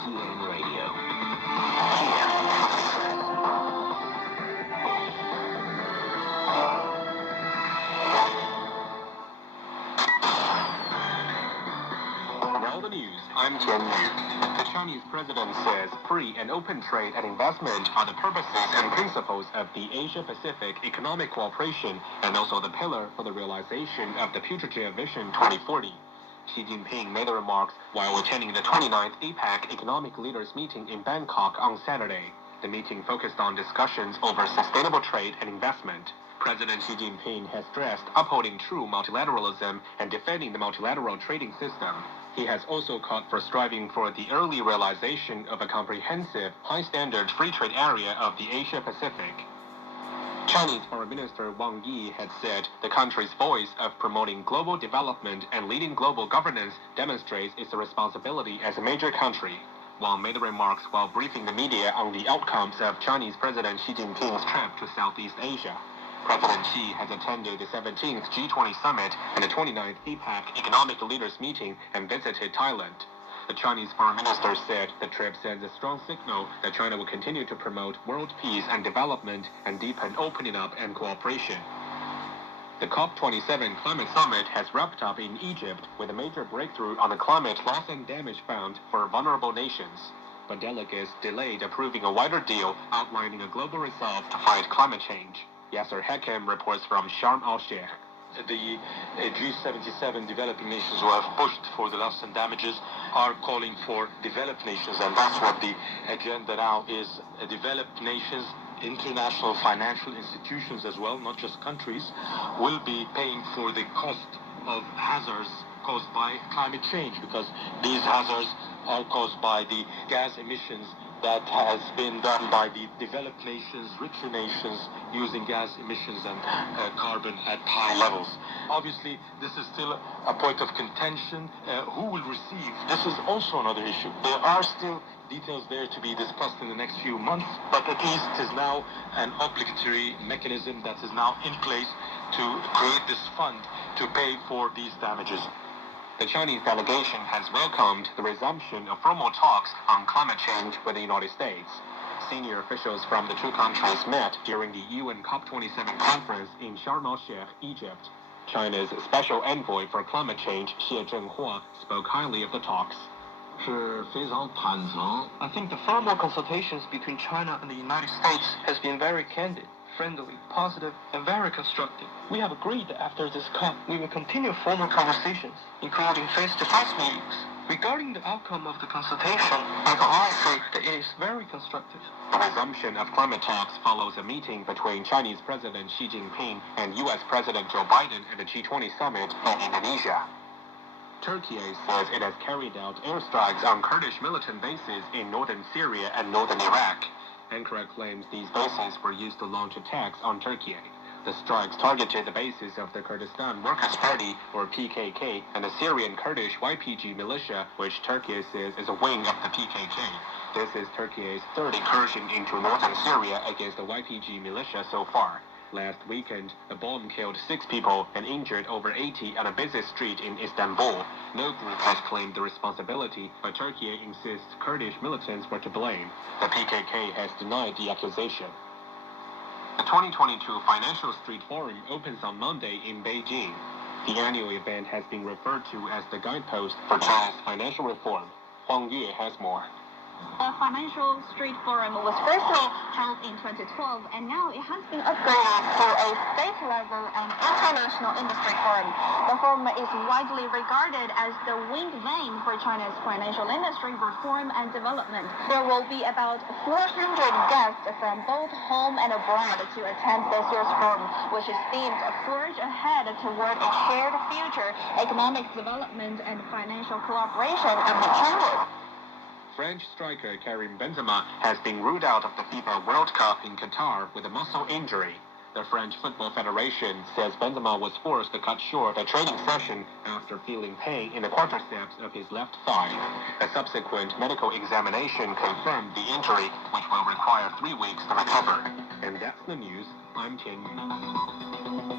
Degen Radio. Now the news. I'm Tian Yu. The Chinese president says free and open trade and investment are the purposes and principles of the Asia-Pacific Economic Cooperation and also the pillar for the realization of the Future Vision 2040. Xi Jinping made the remarks while attending the 29th APEC Economic Leaders Meeting in Bangkok on Saturday. The meeting focused on discussions over sustainable trade and investment. President Xi Jinping has stressed upholding true multilateralism and defending the multilateral trading system. He has also called for striving for the early realization of a comprehensive, high-standard free trade area of the Asia-Pacific. Chinese Foreign Minister Wang Yi had said the country's voice of promoting global development and leading global governance demonstrates its responsibility as a major country. Wang made the remarks while briefing the media on the outcomes of Chinese President Xi Jinping's trip to Southeast Asia. President Xi has attended the 17th G20 summit and the 29th APEC Economic Leaders Meeting and visited Thailand. The Chinese Foreign Minister said the trip sends a strong signal that China will continue to promote world peace and development and deepen opening up and cooperation. The COP27 Climate Summit has wrapped up in Egypt with a major breakthrough on the Climate Loss and Damage Fund for vulnerable nations. But delegates delayed approving a wider deal outlining a global resolve to fight climate change. Yasser Hakim reports from Sharm el-Sheikh. The G77 developing nations who have pushed for the loss and damages are calling for developed nations, and that's what the agenda now is. Developed nations, international financial institutions as well, not just countries, will be paying for the cost of hazards caused by climate change, because these hazards are caused by the gas emissions that has been done by the developed nations, richer nations, using gas emissions and carbon at high levels. Obviously, this is still a point of contention. Who will receive? This is also another issue. There are still details there to be discussed in the next few months, but at least it is now an obligatory mechanism that is now in place to create this fund to pay for these damages. The Chinese delegation has welcomed the resumption of formal talks on climate change with the United States. Senior officials from the two countries met during the UN COP27 conference in Sharm el-Sheikh, Egypt. China's special envoy for climate change, Xie Zhenghua, spoke highly of the talks. I think the formal consultations between China and the United States has been very candid, friendly, positive, and very constructive. We have agreed that after this COP, we will continue formal conversations, including face-to-face meetings. Regarding the outcome of the consultation, I can only say that it is very constructive. The resumption of climate talks follows a meeting between Chinese President Xi Jinping and U.S. President Joe Biden at the G20 summit in Indonesia. Turkey says it has carried out airstrikes on Kurdish militant bases in northern Syria and northern Iraq. Ankara claims these bases were used to launch attacks on Turkey. The strikes targeted the bases of the Kurdistan Workers' Party, or PKK, and the Syrian Kurdish YPG militia, which Turkey says is a wing of the PKK. This is Turkey's third incursion into northern Syria against the YPG militia so far. Last weekend, a bomb killed 6 people and injured over 80 on a busy street in Istanbul. No group has claimed the responsibility, but Turkey insists Kurdish militants were to blame. The PKK has denied the accusation. The 2022 Financial Street Forum opens on Monday in Beijing. The annual event has been referred to as the guidepost for China's financial reform. Huang Yue has more. The Financial Street Forum was firstly held in 2012, and now it has been upgraded to a state-level and international industry forum. The forum is widely regarded as the wind vane for China's financial industry reform and development. There will be about 400 guests from both home and abroad to attend this year's forum, which is themed Forge Ahead Toward a Shared Future, Economic Development and Financial Cooperation Among China. French striker Karim Benzema has been ruled out of the FIFA World Cup in Qatar with a muscle injury. The French Football Federation says Benzema was forced to cut short a training session after feeling pain in the quadriceps of his left thigh. A subsequent medical examination confirmed the injury, which will require 3 weeks to recover. And that's the news. I'm Tian Yu.